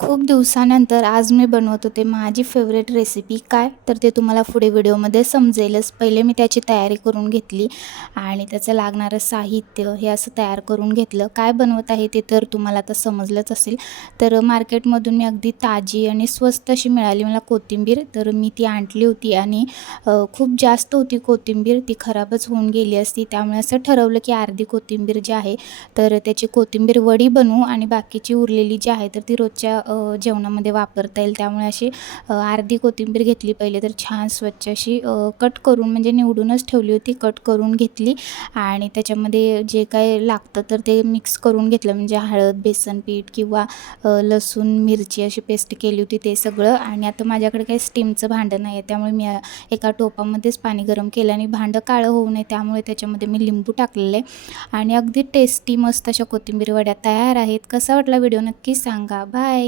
खूप दिवसानंतर आज मी बनवत होते माझी फेवरेट रेसिपी काय तर ते तुम्हाला पुढे व्हिडिओमध्ये समजेलच. पहिले मी त्याची तयारी करून घेतली आणि त्याचं लागणारं साहित्य हे असं तयार करून घेतलं. काय बनवत आहे ते तर तुम्हाला आता समजलंच असेल. तर मार्केटमधून मी अगदी ताजी आणि स्वस्त अशी मिळाली मला कोथिंबीर. तर मी ती आणली होती आणि खूप जास्त होती कोथिंबीर, ती खराबच होऊन गेली असती. त्यामुळे असं ठरवलं की अर्धी कोथिंबीर जी आहे तर त्याची कोथिंबीर वडी बनवू आणि बाकीची उरलेली जी आहे तर ती रोजच्या जेवणामध्ये वापरता येईल. त्यामुळे अशी अर्धी कोथिंबीर घेतली. पहिले तर छान स्वच्छ अशी कट करून म्हणजे निवडूनच ठेवली होती. कट करून घेतली आणि त्याच्यामध्ये जे काही लागतं तर ते मिक्स करून घेतलं. म्हणजे हळद, बेसन पीठ किंवा लसूण मिरची अशी पेस्ट केली होती ते सगळं. आणि आता माझ्याकडे काही स्टीमचं भांडं नाही आहे, त्यामुळे मी एका टोपामध्येच पाणी गरम केलं आणि भांडं काळं होऊ नये त्यामुळे त्याच्यामध्ये मी लिंबू टाकलेलं आहे आणि अगदी टेस्टी मस्त अशा कोथिंबीर वड्या तयार आहेत. कसा वाटला व्हिडिओ नक्की सांगा. बाय.